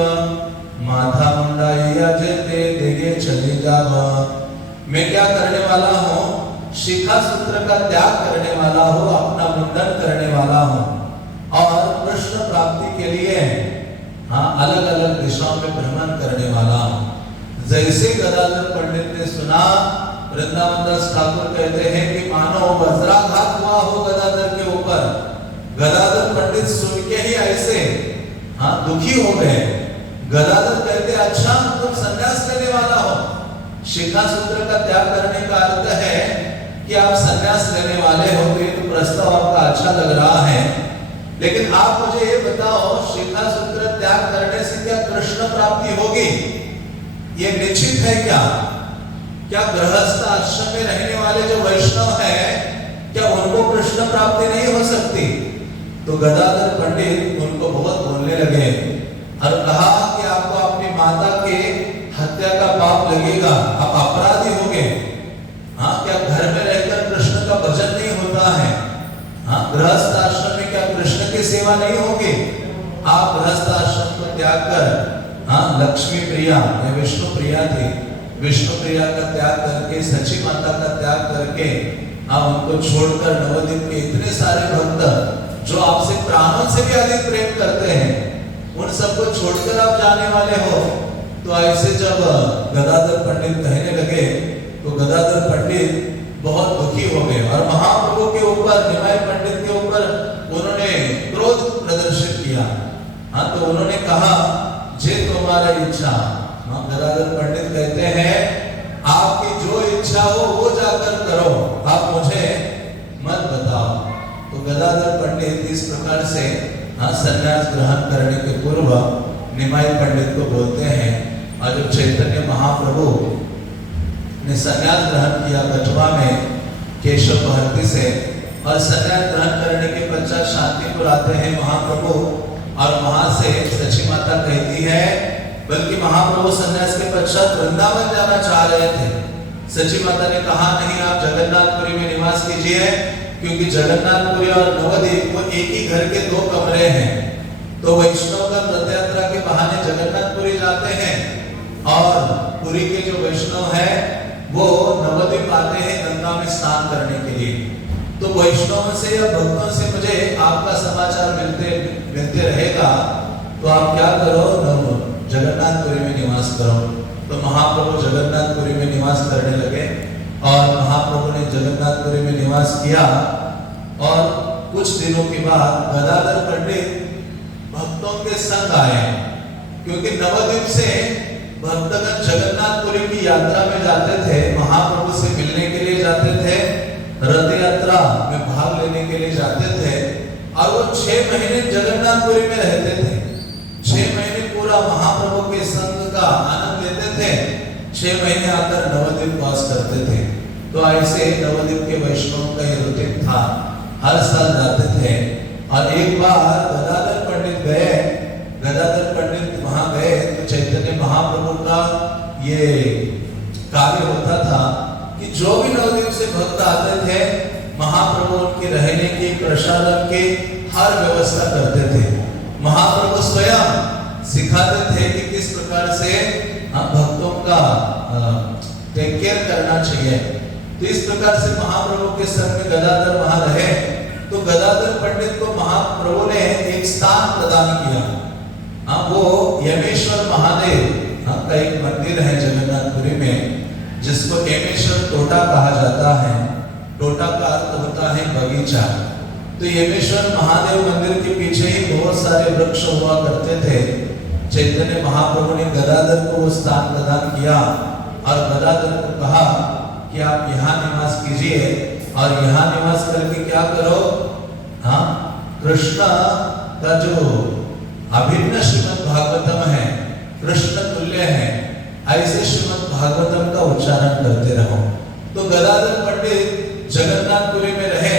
माथा मुंडाइया जेते दिगे चले जाव। मैं क्या करने वाला हूँ, शिखा सूत्र का त्याग करने वाला हूँ, अपना मुंडन करने वाला हूँ और कृष्ण प्राप्ति के लिए हाँ अलग अलग दिशाओं में भ्रमण करने वाला हूँ। जैसे गदाधर पंडित ने सुना, वृंदावन दास ठाकुर कहते हैं कि मानो वज्राघात हुआ हो गदाधर के ऊपर। गदाधर पंडित सुन के ही ऐसे हाँ दुखी हो गए। गदाधर कहते अच्छा तुम संन्यास लेने वाला हो, शिखा सूत्र का त्याग करने का अर्थ है कि आप संन्यास लेने वाले हो, तो प्रस्ताव आपका अच्छा लग रहा है, लेकिन आप मुझे ये बताओ शिखा सूत्र त्याग करने से क्या कृष्ण प्राप्ति होगी, ये निश्चित है क्या? क्या गृहस्थ आश्रम में रहने वाले जो वैष्णव हैं क्या उनको कृष्ण प्राप्ति नहीं हो सकती? तो गदाधर पंडित उनको बहुत बोलने लगे और कहा कि आपको अपनी माता के हत्या का पाप लगेगा, आप अपराधी होंगे। हाँ क्या घर में रहकर कृष्ण का भजन नहीं होता है? हाँ गृहस्थ आश्रम में क्या कृष्ण की सेवा नहीं होगी? आप गृहस्थ आश्रम को त्याग कर हाँ लक्ष्मी प्रिया या विष्णु प्रिया थी, विष्णु प्रिया का त्याग करके सची माता का त्याग करके आप उनको छोड़कर नवद्वीप के इतने सारे भक्त जो आपसे प्राणों से भी अधिक प्रेम करते हैं उन सबको छोड़कर आप जाने वाले हो। तो ऐसे जब गदाधर पंडित कहने लगे तो गदाधर पंडित बहुत दुखी हो गए और महाप्रभु के ऊपर, निमाई पंडित के ऊपर उन्होंने क्रोध प्रदर्शित किया। हाँ तो उन्होंने कहा जे तुम्हारा इच्छा। गदाधर पंडित कहते हैं आपकी जो इच्छा हो वो जाकर करो, आप मुझे मत बताओ। तो गदाधर पंडित इस प्रकार से हाँ संन्यास ग्रहण करने के पूर्व निमाई पंडित को बोलते हैं। और जब चैतन्य महाप्रभु ने संन्यास ग्रहण किया कठवा में केशव भारती से और संन्यास ग्रहण करने के पश्चात शांतिपुर आते हैं महाप्रभु और वहां से सची माता कहती है, बल्कि महाप्रभु संन्यास के पश्चात वृंदावन जाना चाह रहे थे। सची माता ने कहा नहीं आप जगन्नाथपुरी में निवास कीजिए, क्योंकि जगन्नाथपुरी और नवद्वीप वो एक ही घर के 2 कमरे हैं। तो वैष्णव का रथ यात्रा के बहाने जगन्नाथपुरी जाते हैं और पुरी के जो वैष्णव हैं वो नवद्वीप आते हैं गंगा में स्नान करने के लिए। तो वैष्णव से या भक्तों से मुझे आपका समाचार मिलते रहेगा, तो आप क्या करो, जगन्नाथपुरी में निवास करो। तो महाप्रभु जगन्नाथपुरी में निवास करने लगे और महाप्रभु ने जगन्नाथपुरी में निवास किया। और कुछ दिनों के बाद गदाधर पंडित भक्तों के संग आए, क्योंकि नवद्वीप से भक्तगण जगन्नाथपुरी की यात्रा में जाते थे, महाप्रभु से मिलने के लिए जाते थे, रथ यात्रा में भाग लेने के लिए जाते थे। और वो 6 महीने जगन्नाथपुरी में रहते थे, 6 महीने पूरा महाप्रभु के संग का आनंद लेते थे, 6 महीने आकर नवद्वीप वास करते थे। तो ऐसे नवद्वीप के वैष्णव का ये रूटीन था, हर साल जाते थे। और एक बार गदाधर पंडित गए, गदाधर पंडित वहां गए तो चैतन्य महाप्रभु का ये कार्य होता था कि जो भी नवद्वीप से भक्त आते थे, महाप्रभु उनके रहने की, प्रसादन की हर व्यवस्था करते थे। महाप्रभु स्वयं सिखाते थे कि किस प्रकार से भक्तों का टेक केयर करना चाहिए। तो इस प्रकार से महाप्रभु के संग में गदाधर वहां रहे। तो गदाधर पंडित को महाप्रभु ने एक स्थान प्रदान किया। वो यमेश्वर महादेव का एक मंदिर है जगन्नाथपुरी में, जिसको यमेश्वर टोटा कहा जाता है। टोटा का अर्थ होता है बगीचा। तो यमेश्वर महादेव मंदिर के पीछे ही बहुत सारे वृक्ष हुआ करते थे। चैतन्य महाप्रभु ने गदाधर को वो स्थान प्रदान किया और गदाधर को कहा कि आप यहाँ निवास कीजिए और यहाँ निवास करके क्या करो, कृष्ण का जो अभिन्न श्रीमद् भागवतम है, कृष्ण तुल्य है, ऐसे श्रीमद् भागवतम का उच्चारण करते रहो। तो गदाधर पंडित जगन्नाथपुरी में रहे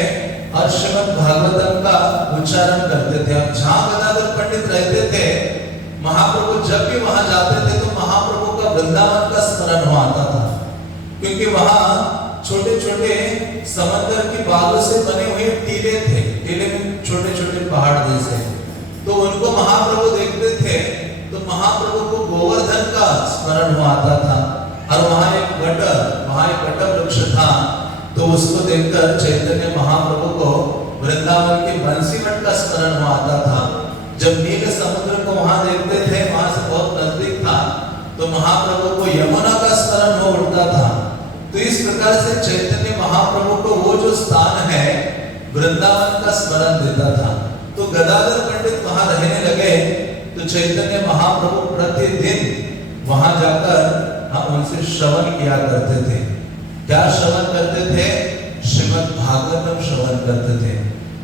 और श्रीमद् भागवतम का उच्चारण करते थे। अब जहाँ गदाधर पंडित रहते थे, महाप्रभु जब भी वहां जाते थे तो महाप्रभु का वृंदावन का स्मरण हो आता था, क्योंकि वहां छोटे छोटे समंदर की बालू से बने हुए टीले थे, टीले में छोटे छोटे पहाड़ जैसे। तो उनको महाप्रभु देखते थे तो महाप्रभु को गोवर्धन का स्मरण हो आता था। और वहां एक वट वृक्ष था, तो उसको देखकर चैतन्य महाप्रभु को वृंदावन के बंसीवट का स्मरण हो आता था। जब नील समुद्र को वहां देखते थे, वहां से बहुत नजदीक था, तो महाप्रभु को यमुना का स्मरण हो उठता था। तो इस प्रकार से चैतन्य महाप्रभु को वो जो स्थान है वृंदावन का स्मरण देता था। तो गदाधर पंडित वहां रहने लगे। तो चैतन्य महाप्रभु प्रतिदिन वहां जाकर हम उनसे श्रवण किया करते थे। क्या श्रवण करते थे? श्रीमद् भागवतम श्रवण करते थे।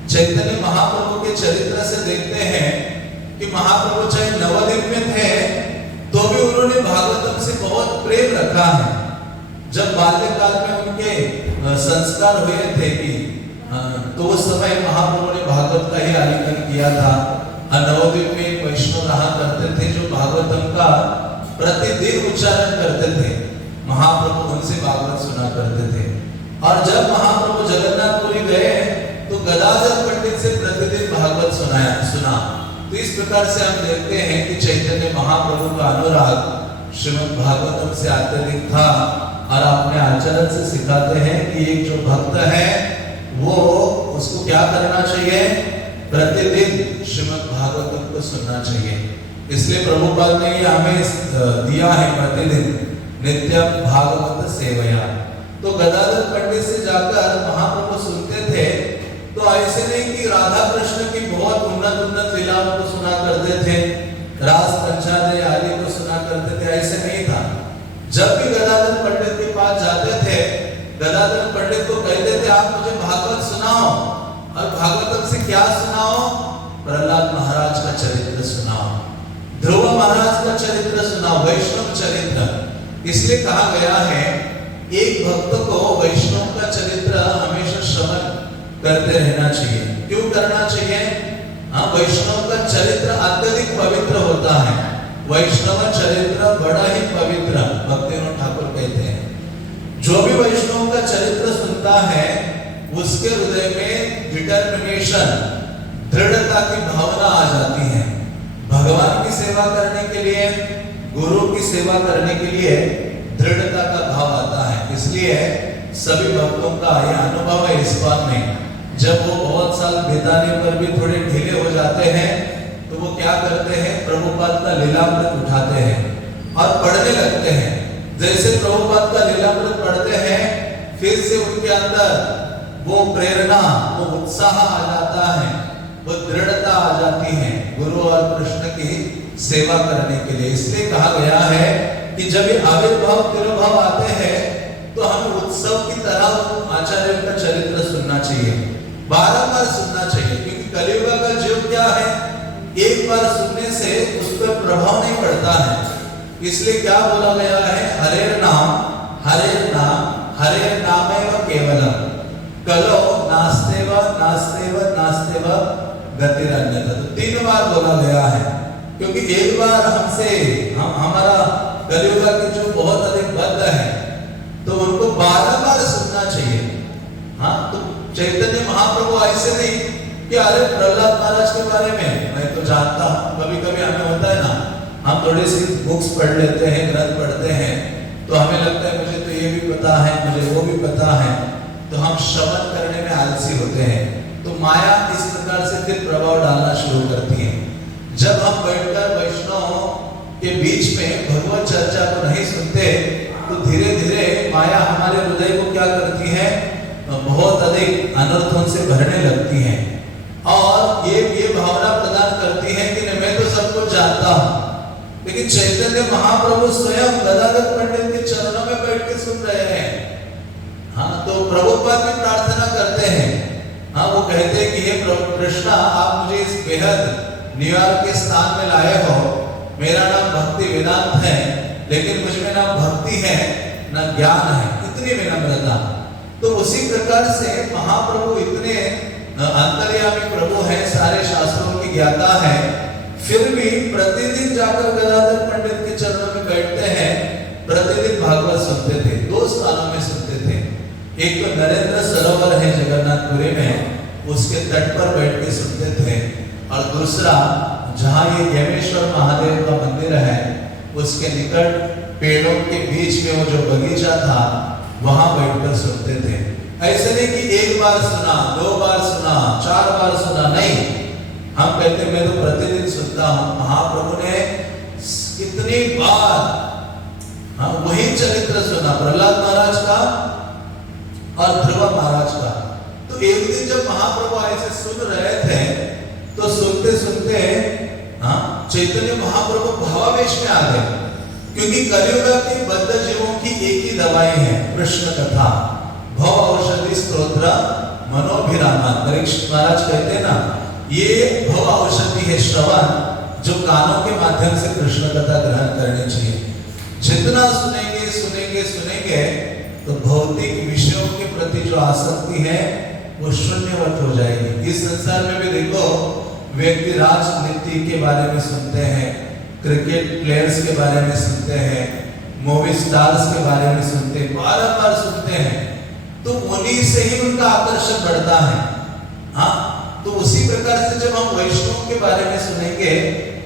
चैतन्य महाप्रभु के चरित्र से देखते हैं कि महाप्रभु चाहे नवद्वीप में थे तो भी उन्होंने भागवतम से बहुत प्रेम रखा है। जब बाल्यकाल में उनके संस्कार हुए थे कि तो उस समय महाप्रभु ने भागवत का ही आलिंगन किया था। नवद्वीप में एक वैष्णव रहा करते थे जो भागवतम का प्रतिदिन उच्चारण करते थे। महाप्रभु उनसे भागवत सुना करते थे। और जब महाप्रभु जगन्नाथपुरी गए तो गदाधर पंडित से प्रतिदिन भागवत सुना। तो इस प्रकार से हम देखते हैं कि चैतन्य महाप्रभु का अनुराग श्रीमद् भागवतम से अत्यधिक था। और अपने आचरण से सिखाते हैं कि एक जो भक्त है वो उसको क्या करना चाहिए, प्रतिदिन श्रीमद् भागवतम को सुनना चाहिए। इसलिए प्रभुपाद ने हमें दिया है प्रतिदिन नित्य भागवत सेवया। तो गदाधर पंडित से जाकर महाप्रभु सुनते थे। तो ऐसे नहीं कि राधा कृष्ण की बहुत उन्नत लीलाओं को सुना करते थे, रास पंचादय आदि को सुना करते थे, ऐसे नहीं था। जब भी गदाधर पंडित के पास जाते थे, गदाधर पंडित को कहते थे आप मुझे भागवत सुनाओ। और भागवतम से क्या सुनाओ? प्रहलाद महाराज का चरित्र सुनाओ, ध्रुव महाराज का चरित्र सुनाओ, वैष्णव चरित्र। इसलिए कहा गया है एक भक्त को वैष्णव का चरित्र हमेशा श्रवण करते रहना चाहिए। क्यों करना चाहिए? वैष्णव का चरित्र अत्यधिक पवित्र होता है। वैष्णव चरित्र बड़ा ही पवित्र, भक्तिविनोद ठाकुर कहते हैं। जो भी वैष्णव का चरित्र सुनता है उसके हृदय में डिटर्मिनेशन, दृढ़ता की भावना आ जाती है। भगवान की सेवा करने के लिए, गुरु की सेवा करने के लिए दृढ़ता का भाव आता है। इसलिए सभी भक्तों का यह अनुभव है इस बात में जब वो बहुत साल बिताने पर भी थोड़े ढीले हो जाते हैं तो वो क्या करते हैं, प्रभुपाद का लीलामृत उठाते हैं और पढ़ने लगते हैं। जैसे प्रभुपाद का लीलामृत पढ़ते हैं फिर से उनके अंदर वो प्रेरणा, वो उत्साह आ जाता है, वो दृढ़ता आ जाती है गुरु और कृष्ण की सेवा करने के लिए। इसलिए कहा गया है कि जब ये आविर्भाव तिरुभाव आते हैं तो हमें उत्सव की तरह आचार्य का चरित्र सुनना चाहिए, बारंबार सुनना चाहिए, क्योंकि कलियुग का जीव क्या है, एक बार सुनने से उस पर प्रभाव नहीं पड़ता है। इसलिए क्या बोला गया है, हरेर नाम हरे नामेव केवलम कलो नास्तेव नास्तेव नास्तेव गतिरन्यथा। तो 3 बार बोला गया है, क्योंकि एक बार हमसे हमारा कलियुग के जो बहुत अधिक बद्ध है तो उनको बार सुनना चाहिए। हाँ, तो चैतन्य महाप्रभु ऐसे नहीं कि अरे प्रहलाद महाराज के बारे में मैं तो जानता हूँ। कभी कभी हमें होता है ना, हम थोड़ी सी बुक्स पढ़ लेते हैं, ग्रंथ पढ़ते हैं तो हमें लगता है मुझे तो ये भी पता है, मुझे वो भी पता है, तो हम श्रवण करने में आलसी होते हैं। तो माया इस प्रकार से फिर प्रभाव डालना शुरू करती है। जब हम बैठकर वैष्णव के बीच में भगवत चर्चा को नहीं सुनते तो धीरे धीरे माया हमारे हृदय को क्या करती है, बहुत अधिक अनर्थों से भरने लगती है और ये भावना प्रदान करती है कि मैं तो सब कुछ जानता हूँ। लेकिन चैतन्य महाप्रभु स्वयं गदाधर पंडित के चरणों में बैठ के सुन रहे हैं। हाँ, तो प्रभुपाद भी प्रार्थना करते हैं। हाँ, वो कहते हैं कि हे प्रभु कृष्णा, आप मुझे इस बेहद न्यूयॉर्क के स्थान में लाए हो। मेरा नाम भक्ति वेदांत है, लेकिन मुझ में ना भक्ति है ना ज्ञान है, इतनी विनम्रता। तो उसी प्रकार से महाप्रभु इतने अंतर्यामी प्रभु है, सारे शास्त्रों की ज्ञाता है, फिर भी प्रतिदिन जाकर गदाधर पंडित के चरणों में बैठते हैं, प्रतिदिन भागवत सुनते थे। 2 स्थानों में सुनते थे। एक तो नरेंद्र सरोवर है जगन्नाथपुरी में, उसके तट पर बैठ के सुनते थे, और दूसरा जहाँ ये यमेश्वर महादेव का मंदिर है उसके निकट पेड़ों के बीच में वो जो बगीचा था वहां बैठकर सुनते थे। ऐसे नहीं कि 1 बार सुना, 2 बार सुना, 4 बार सुना, नहीं, हम कहते मैं तो प्रतिदिन सुनता हूँ। महाप्रभु ने कितनी बार वही चरित्र सुना, प्रहलाद महाराज का और ध्रुव महाराज का। तो एक दिन जब महाप्रभु ऐसे सुन रहे थे तो सुनते सुनते चैतन्य महाप्रभु भावावेश में आ गए, क्योंकि कलियुग के बद्ध जीवों की एक ही दवाई है, कृष्ण कथा, भव औषधि स्तोत्र मनोभिरामा। परीक्षित महाराज कहते हैं ना, ये भव औषधि है श्रवण, जो कानों के माध्यम से कृष्ण कथा ग्रहण करनी चाहिए। जितना सुनेंगे सुनेंगे सुनेंगे तो भौतिक विषयों के प्रति जो आसक्ति है वो शून्यवत हो जाएगी। इस संसार में भी देखो, व्यक्ति राजनीति के बारे में सुनते हैं, क्रिकेट प्लेयर्स के बारे में सुनते हैं, मूवी स्टार्स के बारे में सुनते हैं, बार-बार सुनते हैं, तो उन्हीं से ही उनका आकर्षण बढ़ता है। हाँ, तो उसी प्रकार से जब हम वैष्णव के बारे में सुनेंगे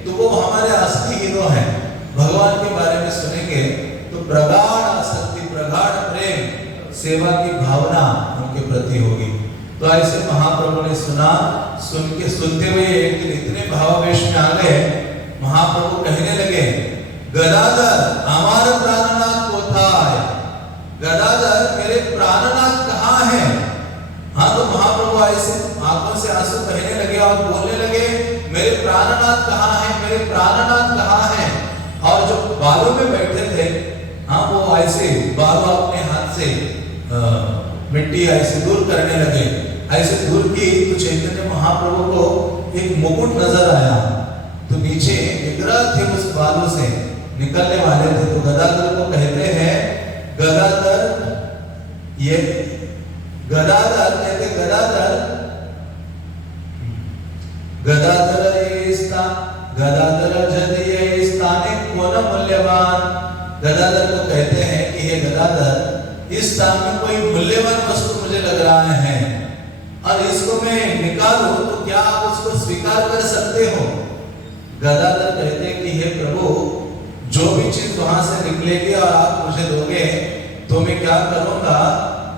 तो वो हमारे असली हीरो हैं। भगवान के बारे में सुनेंगे तो प्रगाढ़ आसक्ति, प्रगाढ़ प्रेम, सेवा की भावना उनके प्रति होगी। तो ऐसे महाप्रभु ने सुना, सुनते हुए एक दिन इतने भावावेश में आ गए, महाप्रभु कहने लगे, गदाधर हमारा प्राणनाथ कोथाय, गदाधर मेरे प्राणनाथ कहाँ है। हाँ, तो महाप्रभु ऐसे आंखों से आंसू बहने लगे और बोलने लगे, मेरे प्राणनाथ कहाँ है, मेरे प्राणनाथ कहाँ है। और जो बालों में बैठे थे, हाँ, वो ऐसे बालों अपने हाथ से मिट्टी ऐसे दूर करने लगे। ऐसे दूर की तो चैतन्य महाप्रभु को एक मुकुट नजर आया, तो नीचे विग्रह थे उस बालों से निकलने वाले थे। तो गदाधर को कहते हैं, गदाधर, ये गदाधर कहते, गदाधर गदाधर जदि ये स्थाने कोन मूल्यवान। गदाधर को कहते हैं कि ये गदाधर, इस स्थान में कोई मूल्यवान वस्तु मुझे लग रहा है और इसको मैं निकालूं तो क्या आप उसको स्वीकार कर सकते हो। गदाधर कहते हैं कि हे प्रभु, जो भी चीज वहां से निकलेगी और आप मुझे दोगे तो मैं क्या करूंगा,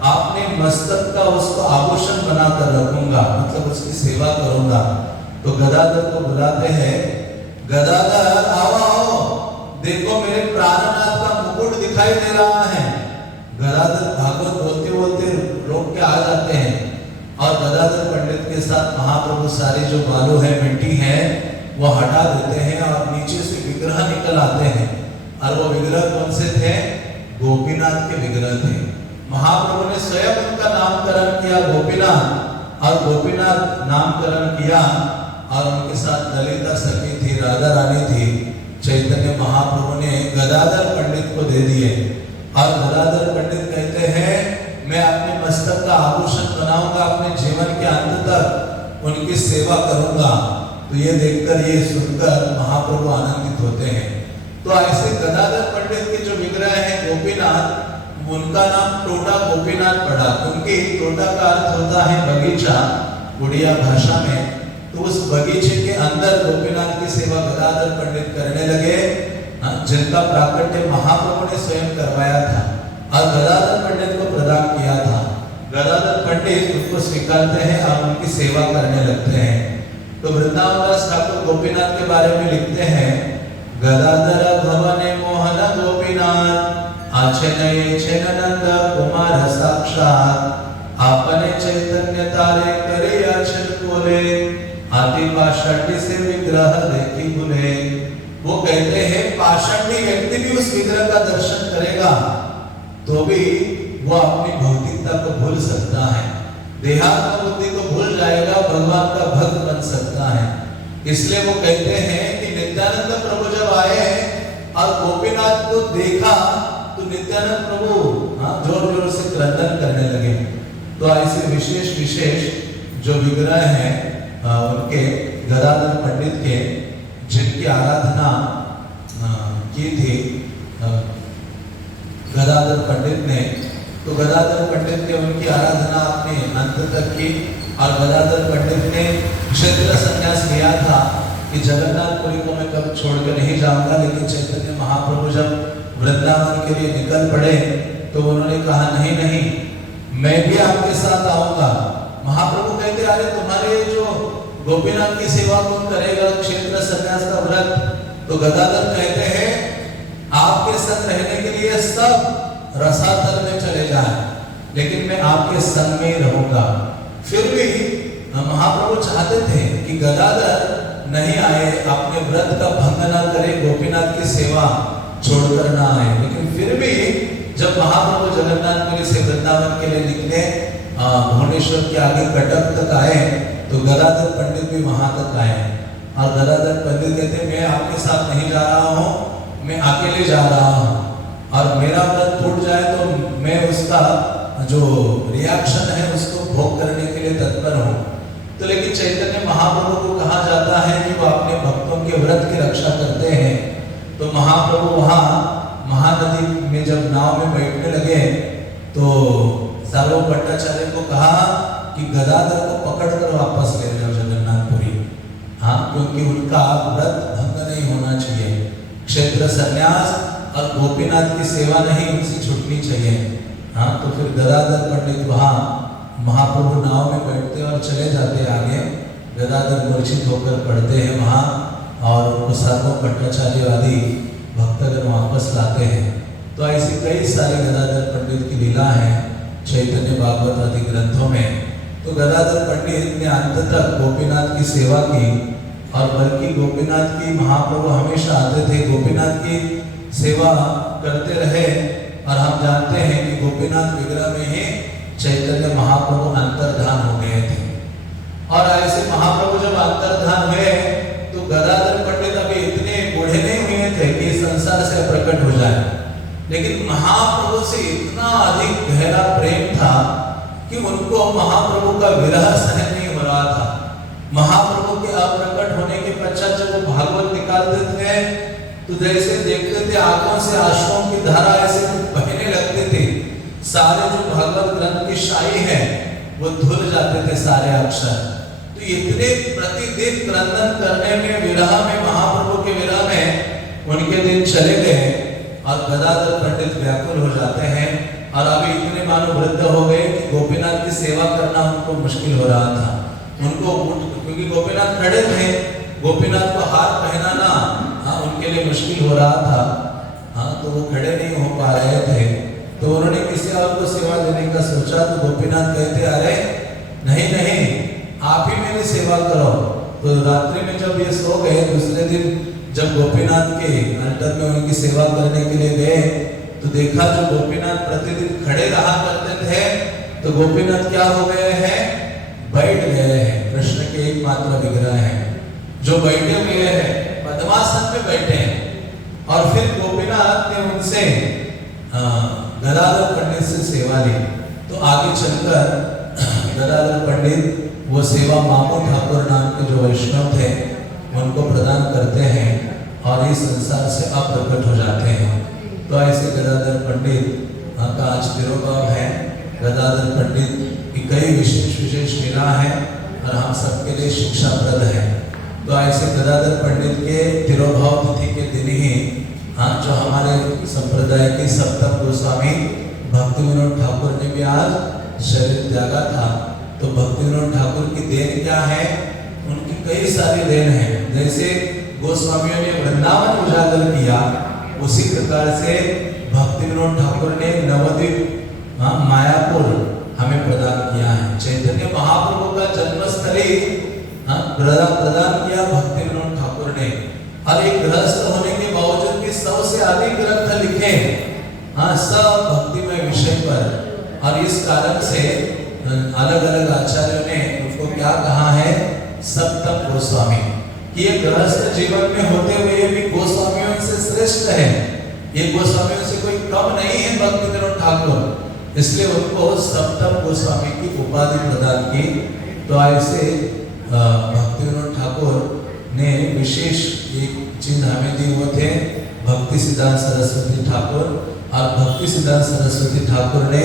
आपने मस्तक का उसको आभूषण बनाकर रखूंगा, मतलब उसकी सेवा करूंगा। तो गदाधर को बुलाते हैं, गदाधर आओ आओ, देखो मेरे प्राणनाथ का मुकुट दिखाई दे रहा है। गदाधर भागवत बोलते बोलते रोक के आ जाते हैं और गदाधर पंडित के साथ महाप्रभु सारी जो बालू है, मिट्टी है, वो हटा देते हैं और नीचे से विग्रह निकल आते हैं। और वो विग्रह कौन से थे? गोपीनाथ के विग्रह थे। महाप्रभु ने स्वयं उनका नामकरण किया गोपीनाथ, और गोपीनाथ नामकरण किया और उनके साथ ललिता सखी थी, राधा रानी थी। चैतन्य महाप्रभु ने गदाधर पंडित को दे दिए और गदाधर पंडित कहते हैं मैं अपने मस्तक का आभूषण बनाऊंगा, अपने जीवन के अंत तक उनकी सेवा करूंगा। तो ये देखकर, ये सुनकर महाप्रभु आनंदित होते हैं। तो ऐसे गदाधर पंडित के जो विग्रह है गोपीनाथ, उनका नाम टोटा गोपीनाथ पड़ा, क्योंकि टोटा का अर्थ होता है बगीचा उड़िया भाषा में। तो उस बगीचे के अंदर गोपीनाथ की सेवा गदाधर पंडित करने लगे, जिनका प्राकट्य महाप्रभु ने स्वयं करवाया था और गदाधर पंडित को प्रदान किया था। गदाधर पंडित उनको स्वीकारते हैं और उनकी सेवा करने लगते हैं। तो वृंदावन दास ठाकुर गोपीनाथ के बारे में लिखते हैं, गदाधर भवने मोहन गोपीनाथ, आचनये छेननंद कुमार साक्षात, आपने चैतन्य तारे करे आचल कोले, आदि पाषाणी से विग्रह देखी भूले। वो कहते हैं पाषाणी व्यक्ति भी उस विग्रह का दर्शन करेगा तो भी वो अपनी भौतिकता को भूल सकता है, देहात्म बुद्धि को भूल जाएगा, भगवान का भक्त बन सकता है। इसलिए वो कहते हैं कि नित्यानंद प्रभु जब आए और गोपीनाथ को देखा तो नित्यानंद प्रभु जोर जोर से क्रंदन करने लगे। तो ऐसे विशेष विशेष जो विग्रह हैं उनके गदाधर पंडित के, जिनकी आराधना की थी गदाधर पंडित ने, तो गदाधर पंडित ने उनकी आराधना अपने अंत तक की। और गदाधर पंडित ने क्षेत्र संन्यास लिया था कि जगन्नाथपुरी को मैं कब छोड़कर नहीं जाऊंगा, लेकिन चैतन्य महाप्रभु जब वृंदावन के लिए निकल पड़े तो उन्होंने कहा नहीं नहीं, मैं भी आपके साथ आऊंगा। महाप्रभु कहते अरे तुम्हारे जो गोपीनाथ की सेवा कौन करेगा, क्षेत्र संन्यास का व्रत। तो गदाधर कहते हैं आपके संग रहने के लिए सब रसातल में चले जाएं, लेकिन मैं आपके संग में ही रहूंगा। फिर भी महाप्रभु चाहते थे कि गदाधर नहीं आए, अपने व्रत का भंग ना करे, गोपीनाथ की सेवा छोड़कर ना आए। लेकिन फिर भी जब महाप्रभु जगन्नाथपुरी से वृंदावन के लिए निकले, भुवनेश्वर के आगे कटक तक आए, तो गदाधर पंडित भी वहां तक आए। और गदाधर पंडित कहते मैं आपके साथ नहीं जा रहा हूँ, मैं अकेले जा रहा हूँ, और मेरा व्रत टूट जाए तो मैं उसका जो रिएक्शन है उसको भोग करने के लिए तत्पर हूँ। तो लेकिन चैतन्य महाप्रभु को कहा जाता है कि वो अपने भक्तों के व्रत की रक्षा करते हैं। तो महाप्रभु वहाँ महानदी में जब नाव में बैठने लगे तो सार्वभौम भट्टाचार्य को कहा कि गदाधर को पकड़कर वापस ले जाओ जगन्नाथपुरी, क्योंकि उनका व्रत भंग नहीं होना चाहिए। क्षेत्र संन्यास और गोपीनाथ की सेवा नहीं उनसे छूटनी चाहिए। तो फिर गदाधर पंडित वहाँ महाप्रभु नाव में बैठते और चले जाते आगे। गदाधर मूर्छित होकर पड़ते हैं वहाँ और उनको सार्वभौम भट्टाचार्य आदि भक्तगण वापस लाते हैं। तो ऐसी कई सारी गदाधर पंडित की लीला है चैतन्य भागवत आदि ग्रंथों में। तो गदाधर पंडित ने अंत तक गोपीनाथ की सेवा की, और बल्कि गोपीनाथ की महाप्रभु हमेशा आते थे, गोपीनाथ की सेवा करते रहे। और हम जानते हैं कि गोपीनाथ विग्रह में ही चैतन्य महाप्रभु अंतर्धान हो गए थे। और ऐसे महाप्रभु जब अंतर्धान हुए तो गदाधर पंडित अभी इतने बूढ़े नहीं हुए थे कि संसार से प्रकट हो जाए, लेकिन महाप्रभु से इतना अधिक गहरा प्रेम था कि उनको महाप्रभु का विरह सहन नहीं हो रहा था। महाप्रभु के अप्रकट होने के पश्चात जब वो भागवत निकालते थे तो जैसे देखते थे आंखों से आंसुओं की धारा ऐसे बहने लगते थे। सारे जो भागवत ग्रंथ की शाही है वो धुल जाते थे सारे अक्षर। तो इतने प्रतिदिन क्रंदन करने में, विरह में, महाप्रभु के विरह में उनके दिन चले गए और गदाधर पंडित व्याकुल हो जाते हैं और अभी इतने मानो वृद्ध हो गए कि गोपीनाथ की सेवा करना उनको मुश्किल हो रहा था। उनको क्योंकि गोपीनाथ खड़े थे, गोपीनाथ को हार पहनाना उनके लिए मुश्किल हो रहा था। तो वो खड़े नहीं हो पा रहे थे। तो उन्होंने किसी और को सेवा देने का सोचा। तो गोपीनाथ कहते अरे नहीं नहीं, आप ही मेरी सेवा करो। तो रात्रि में जब ये सो गए, दूसरे दिन जब गोपीनाथ के अल्टर में उनकी सेवा करने के लिए गए तो देखा जो गोपीनाथ प्रतिदिन खड़े रहा करते थे, तो गोपीनाथ क्या हो गए हैं, बैठ गए हैं। कृष्ण के एकमात्र विग्रह हैं जो बैठे हुए हैं, पद्मासन में बैठे हैं। और फिर गोपीनाथ ने उनसे गदाधर पंडित से सेवा ली। तो आगे चलकर गदाधर पंडित वो सेवा मामू ठाकुर नाम के जो वैष्णव थे उनको प्रदान करते हैं और इस संसार से अप्रकट हो जाते हैं। तो ऐसे गदाधर पंडित का आज तिरुभाव है। गदाधर पंडित की कई विशेष लीला है और हम सबके लिए शिक्षाप्रद है। तो ऐसे गदाधर पंडित के तिरुभाव तिथि के दिन ही जो हमारे संप्रदाय के सप्तम गोस्वामी भक्ति विनोद ठाकुर ने भी आज शरीर त्यागा था। तो भक्ति विनोद ठाकुर की देन क्या है, उनकी कई सारी देन है। जैसे गोस्वामियों ने वृंदावन उजागर किया, उसी प्रकार से भक्ति विनोद ठाकुर ने नवद्वीप मायापुर हमें प्रदान किया है। चैतन्य महाप्रभु का जन्मस्थली प्रदान किया भक्ति विनोद ठाकुर ने। और एक गृहस्थ होने के बावजूद भी सबसे अधिक ग्रंथ लिखे सब भक्तिमय विषय पर। और इस कारण से अलग अलग आचार्यों ने उनको क्या कहा है, सप्तम गोस्वामी। कि ये गृहस्थ जीवन में होते हुए भी गोस्वामियों से श्रेष्ठ है, ये गोस्वामियों से कोई कम नहीं है भक्ति विनोद ठाकुर, इसलिए उनको सप्तम गोस्वामी की उपाधि प्रदान की। तो ऐसे भक्ति विनोद ठाकुर ने विशेष एक चीज हमें दी, वो थे भक्ति सिद्धांत सरस्वती ठाकुर। और भक्ति सिद्धांत सरस्वती ठाकुर ने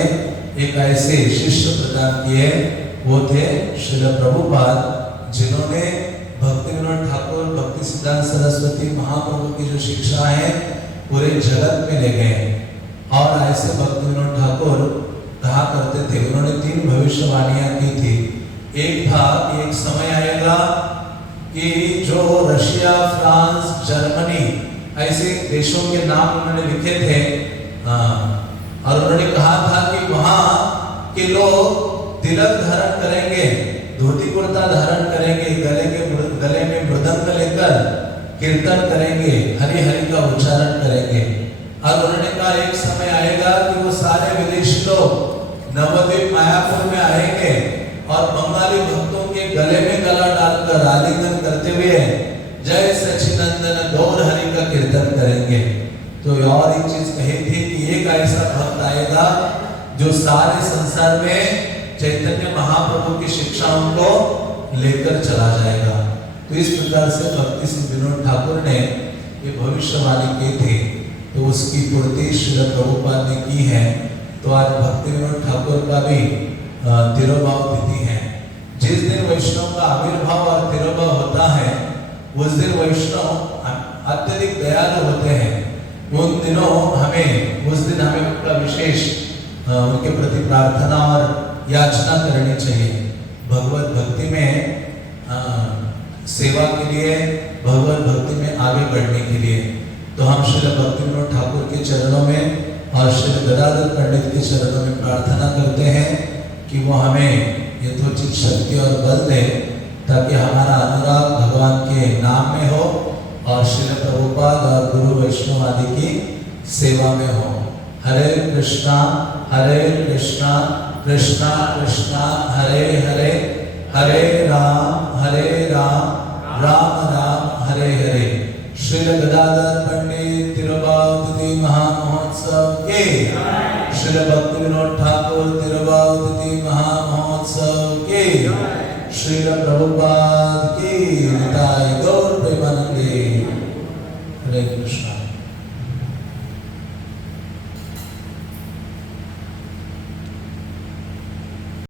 एक ऐसे शिष्य प्रदान किए, वो थे श्रील प्रभुपाद, जिन्होंने भक्ति विनोद ठाकुर भक्ति सिद्धांत सरस्वती महाप्रभु की जो शिक्षा है पूरे जगत में ले गए। और ऐसे भक्ति विनोद ठाकुर कहा करते थे, उन्होंने 3 भविष्यवाणियां की थी। एक था कि एक समय आएगा कि जो रशिया, फ्रांस, जर्मनी ऐसे देशों के नाम उन्होंने लिखे थे। और उन्होंने कहा था कि वहां के लोग तिलक धारण करेंगे, धोती कुर्ता धारण करेंगे, गले में मृदंग लेकर कीर्तन करेंगे, हरि हरि का उच्चारण करेंगे। और उन्होंने कहा एक समय आएगा कि वो सारे विदेशी लोग नवद्वीप मायापुर में आएंगे और बंगाली भक्तों के गले में गला डालकर आलिंगन करते हुए जय सच्चिदानंद गौर हरि का कीर्तन करेंगे। तो और एक चीज कही थी कि एक ऐसा भक्त आएगा जो सारे संसार में चैतन्य महाप्रभु की शिक्षाओं को लेकर चला जाएगा। तो इस प्रकार से भक्ति सिंह विनोद ठाकुर ने ये भविष्यवाणी की थी, तो उसकी पूर्ति श्रील प्रभुपाद ने की है। तो आज भक्ति विनोद ठाकुर का भी तिरुभाव तिथि है। जिस दिन वैष्णव का आविर्भाव और तिरुभाव होता है, उस दिन वैष्णव अत्यधिक दयालु होते हैं। उन दिनों उस दिन हमें उनका विशेष उनके प्रति प्रार्थना और याचना करनी चाहिए। भगवत भक्ति में सेवा के लिए, भगवत भक्ति में आगे बढ़ने के लिए। तो हम श्री भक्ति विनोद ठाकुर के चरणों में और श्री गदाधर पंडित के चरणों में प्रार्थना करते हैं कि वो हमें यथोचित शक्ति और बल दे, ताकि हमारा अनुराग भगवान के नाम में हो और श्री प्रभुपाद और गुरु वैष्णव आदि की सेवा में हो। हरे कृष्णा कृष्णा कृष्णा हरे हरे, हरे राम राम राम हरे हरे। श्री गदाधर पंडित तिरुभाव तिथि महामहोत्सव के, श्री भक्ति विनोद ठाकुर तिरुभाव तिथि महामहोत्सव के, श्री प्रभुपाद की निताय गौर प्रेमानंदे। हरे कृष्ण।